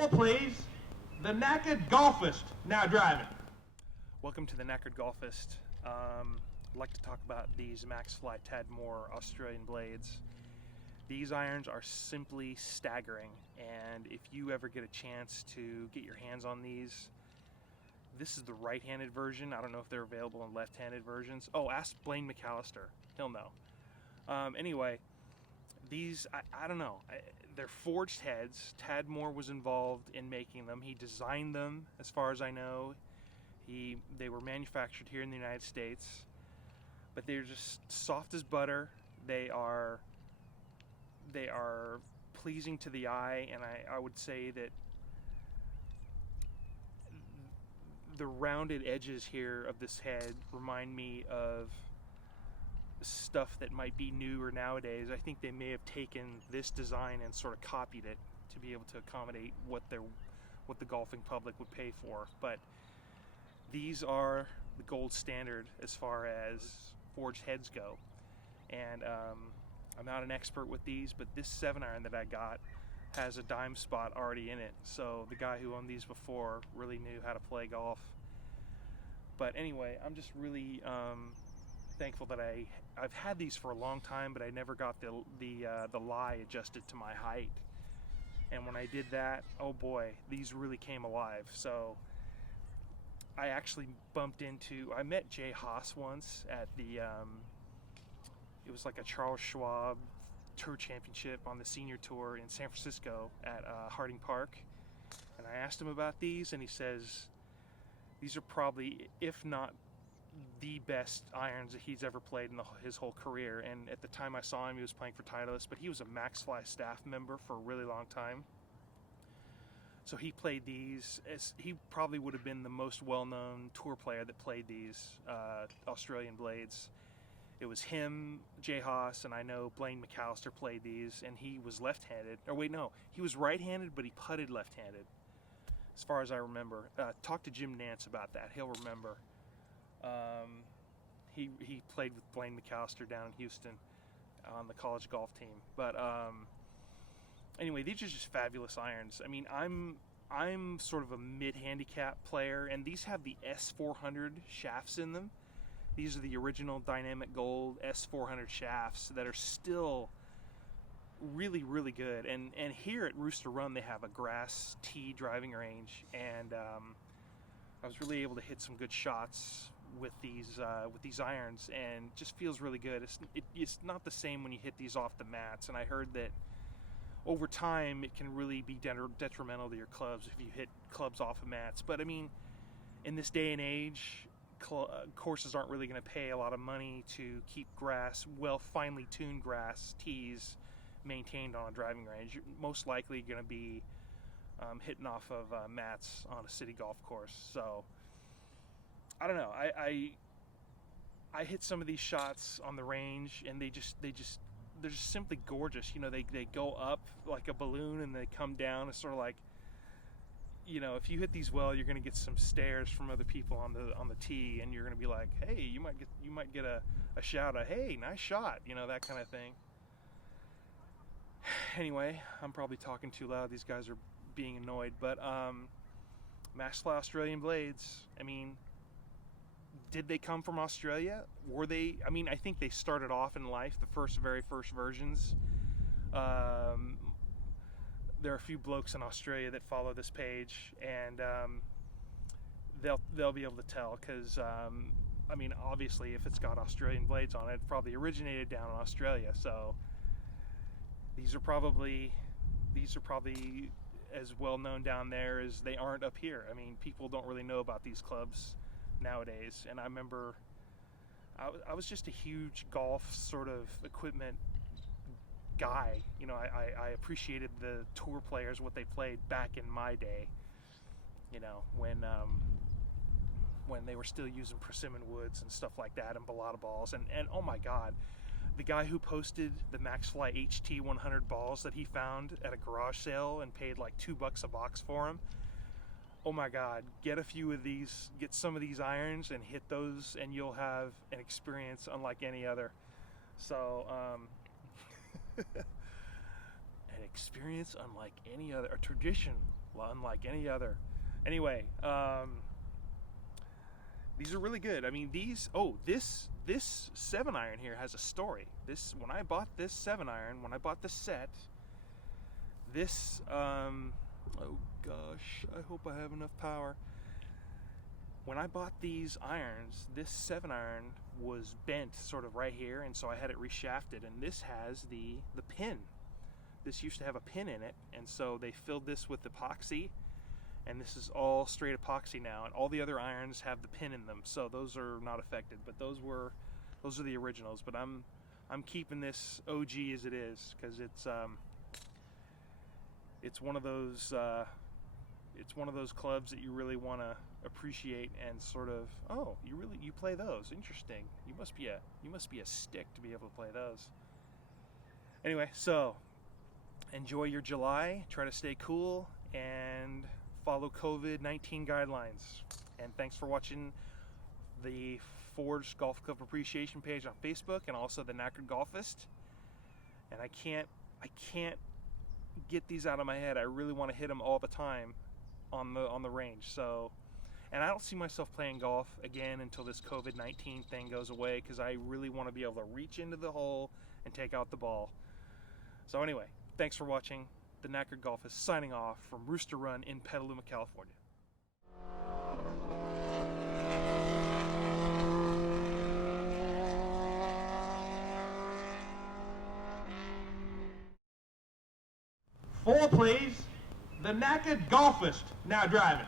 4, please. The Knackered Golfist now driving. Welcome to the Knackered Golfist. I'd like to talk about these Maxfli Tadmor Australian blades. These irons are simply staggering, and if you ever get a chance to get your hands on these, this is the right-handed version. I don't know if they're available in left-handed versions. Oh, ask Blaine McAllister. He'll know. Anyway, these, I don't know. They're forged heads. Tadmor was involved in making them. He designed them, as far as I know. They were manufactured here in the United States, but they're just soft as butter. They are pleasing to the eye, and I would say that the rounded edges here of this head remind me of stuff that might be newer nowadays. I think they may have taken this design and sort of copied it to be able to accommodate what the golfing public would pay for. But these are the gold standard as far as forged heads go. And I'm not an expert with these, but this 7-iron that I got has a dime spot already in it. So the guy who owned these before really knew how to play golf. But anyway, I'm just really thankful that I've had these for a long time, but I never got the lie adjusted to my height. And when I did that, oh boy, these really came alive. So I actually I met Jay Haas once at the it was like a Charles Schwab Tour Championship on the Senior Tour in San Francisco at Harding Park, and I asked him about these, and he says these are probably, if not the best irons that he's ever played in his whole career. And at the time I saw him, he was playing for Titleist, but he was a Maxfli staff member for a really long time. So he played these. He probably would have been the most well-known tour player that played these Australian blades. It was him, Jay Haas, and I know Blaine McAllister played these, and he was left-handed. Or wait, no, he was right-handed, but he putted left-handed, as far as I remember. Talk to Jim Nance about that. He'll remember. He played with Blaine McAllister down in Houston on the college golf team. But anyway, these are just fabulous irons. I mean, I'm sort of a mid-handicap player, and these have the S400 shafts in them. These are the original Dynamic Gold S400 shafts that are still really, really good. And here at Rooster Run, they have a grass tee driving range, and I was really able to hit some good shots with these irons, and just feels really good. It's not the same when you hit these off the mats, and I heard that over time it can really be detrimental to your clubs if you hit clubs off of mats. But I mean, in this day and age, courses aren't really going to pay a lot of money to keep finely tuned grass tees maintained on a driving range. You're most likely going to be hitting off of mats on a city golf course. So I don't know. I hit some of these shots on the range, and they're just simply gorgeous. You know, they go up like a balloon and they come down. It's sort of like, you know, if you hit these well, you're going to get some stares from other people on the tee, and you're going to be like, hey, you might get a shout out, hey, nice shot, you know, that kind of thing. Anyway, I'm probably talking too loud. These guys are being annoyed, but Maxfli Australian blades, I mean, did they come from Australia? Were they? I mean, I think they started off in life, the very first versions. There are a few blokes in Australia that follow this page, and they'll be able to tell, because I mean, obviously, if it's got Australian blades on it, it probably originated down in Australia. So these are probably as well known down there as they aren't up here. I mean, people don't really know about these clubs nowadays. And I remember I was just a huge golf sort of equipment guy. You know, I appreciated the tour players, what they played back in my day, you know, when they were still using persimmon woods and stuff like that, and balata balls, and oh my god, the guy who posted the Maxfli HT 100 balls that he found at a garage sale and paid like $2 a box for them. Oh my god, get a few of these, get some of these irons and hit those, and you'll have an experience unlike any other. So an experience unlike any other, a tradition unlike any other. Anyway, these are really good. I mean, this 7-iron here has a story. When I bought this 7-iron, when I bought the set, this, oh gosh, I hope I have enough power. When I bought these irons, this 7-iron was bent sort of right here, and so I had it reshafted, and this has the pin. This used to have a pin in it, and so they filled this with epoxy, and this is all straight epoxy now, and all the other irons have the pin in them, so those are not affected, but those are the originals. But I'm keeping this OG as it is, because it's one of those clubs that you really want to appreciate and sort of, oh, you play those, interesting, you must be a stick to be able to play those. Anyway, so enjoy your July, try to stay cool, and follow COVID-19 guidelines. And thanks for watching the Forged Golf Club Appreciation page on Facebook, and also the Knackered Golfist. And I can't get these out of my head. I really want to hit them all the time on the range. So, and I don't see myself playing golf again until this COVID-19 thing goes away, because I really want to be able to reach into the hole and take out the ball. So anyway, thanks for watching. The Knackered Golfist signing off from Rooster Run in Petaluma, California. Four, please. The Knackered Golfist now driving.